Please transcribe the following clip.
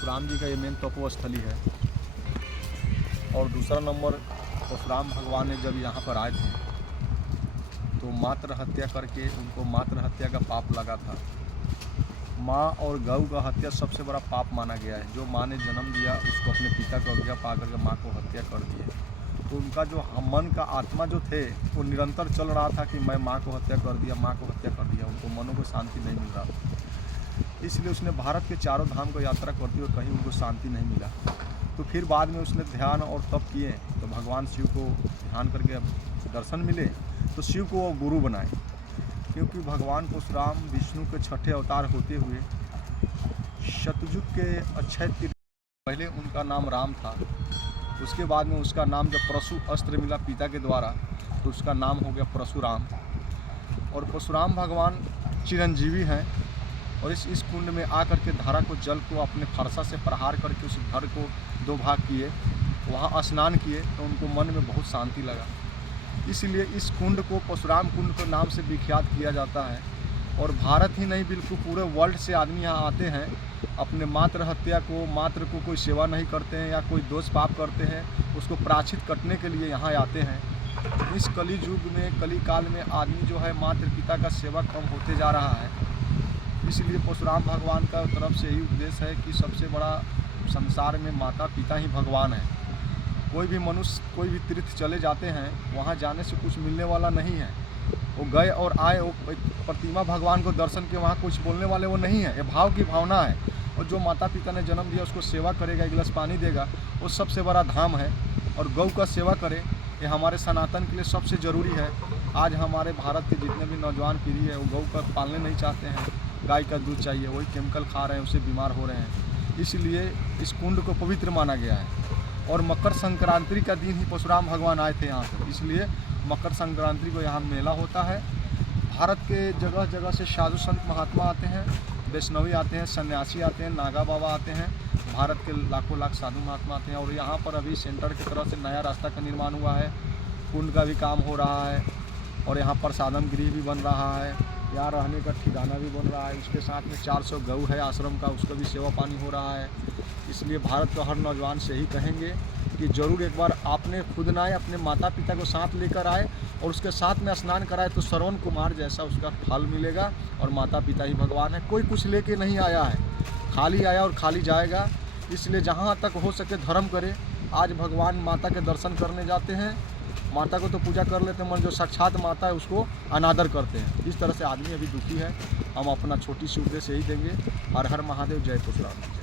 परशुराम जी का ये मेन तपोस्थली है। और दूसरा नंबर, परशुराम भगवान ने जब यहाँ पर आए थे तो मातृ हत्या करके उनको मातृ हत्या का पाप लगा था। माँ और गऊ का हत्या सबसे बड़ा पाप माना गया है। जो माँ ने जन्म दिया उसको अपने पिता को आज्ञा पा करके माँ को हत्या कर दिए, तो उनका जो मन का आत्मा जो थे वो निरंतर चल रहा था कि मैं माँ को हत्या कर दिया, माँ को हत्या कर दिया। उनको मनों को शांति नहीं मिल रहा था, इसलिए उसने भारत के चारों धाम को यात्रा करते हुए कहीं उनको शांति नहीं मिला। तो फिर बाद में उसने ध्यान और तप किए तो भगवान शिव को ध्यान करके दर्शन मिले, तो शिव को वो गुरु बनाए। क्योंकि भगवान परशुराम विष्णु के छठे अवतार होते हुए शतयुग के अक्षय तीर्थ, पहले उनका नाम राम था, उसके बाद में उसका नाम जब परशु अस्त्र मिला पिता के द्वारा तो उसका नाम हो गया परशुराम। और परशुराम भगवान चिरंजीवी हैं और इस कुंड में आकर के धारा को, जल को अपने फरसा से प्रहार करके उस घर को दो भाग किए, वहाँ स्नान किए तो उनको मन में बहुत शांति लगा। इसलिए इस कुंड को परशुराम कुंड के नाम से विख्यात किया जाता है। और भारत ही नहीं बिल्कुल पूरे वर्ल्ड से आदमी यहाँ आते हैं, अपने मातृ हत्या को, मातृ को कोई सेवा नहीं करते हैं या कोई दोष पाप करते हैं, उसको प्रायश्चित करने के लिए यहाँ आते हैं। इस कली युग में, कली काल में आदमी जो है मातृ पिता का सेवा कम होते जा रहा है। इसलिए परशुराम भगवान का तरफ से यही उद्देश्य है कि सबसे बड़ा संसार में माता पिता ही भगवान है। कोई भी मनुष्य कोई भी तीर्थ चले जाते हैं, वहाँ जाने से कुछ मिलने वाला नहीं है। वो गए और आए, वो प्रतिमा भगवान को दर्शन के वहाँ कुछ बोलने वाले वो नहीं है। ये भाव की भावना है। और जो माता पिता ने जन्म दिया उसको सेवा करेगा, एक गिलास पानी देगा, वो सबसे बड़ा धाम है। और गौ का सेवा करे, ये हमारे सनातन के लिए सबसे ज़रूरी है। आज हमारे भारत के जितने भी नौजवान पीढ़ी है वो गौ का पालने नहीं चाहते हैं, गाय का दूध चाहिए, वही केमिकल खा रहे हैं, उससे बीमार हो रहे हैं। इसलिए इस कुंड को पवित्र माना गया है। और मकर संक्रांति का दिन ही परशुराम भगवान आए थे यहाँ पर, इसलिए मकर संक्रांति को यहाँ मेला होता है। भारत के जगह जगह से साधु संत महात्मा आते हैं, वैष्णवी आते हैं, सन्यासी आते हैं, नागा बाबा आते हैं, भारत के लाखों लाख साधु महात्मा आते हैं। और यहाँ पर अभी सेंटर की तरफ से नया रास्ता का निर्माण हुआ है, कुंड का भी काम हो रहा है और यहाँ प्रसादम गृह भी बन रहा है, यहाँ रहने का ठिकाना भी बन रहा है। उसके साथ में 400 गऊ है आश्रम का, उसका भी सेवा पानी हो रहा है। इसलिए भारत का हर नौजवान से ही कहेंगे कि ज़रूर एक बार आपने खुद ना आए, अपने माता पिता को साथ लेकर आए और उसके साथ में स्नान कराए, तो श्रवण कुमार जैसा उसका फल मिलेगा। और माता पिता ही भगवान है। कोई कुछ लेके नहीं आया है, खाली आया और खाली जाएगा। इसलिए जहाँ तक हो सके धर्म करे। आज भगवान माता के दर्शन करने जाते हैं, माता को तो पूजा कर लेते हैं, मन जो साक्षात माता है उसको अनादर करते हैं। इस तरह से आदमी अभी दुखी है। हम अपना छोटी सी उपदेश यही देंगे। हर हर महादेव, जय परशुराम।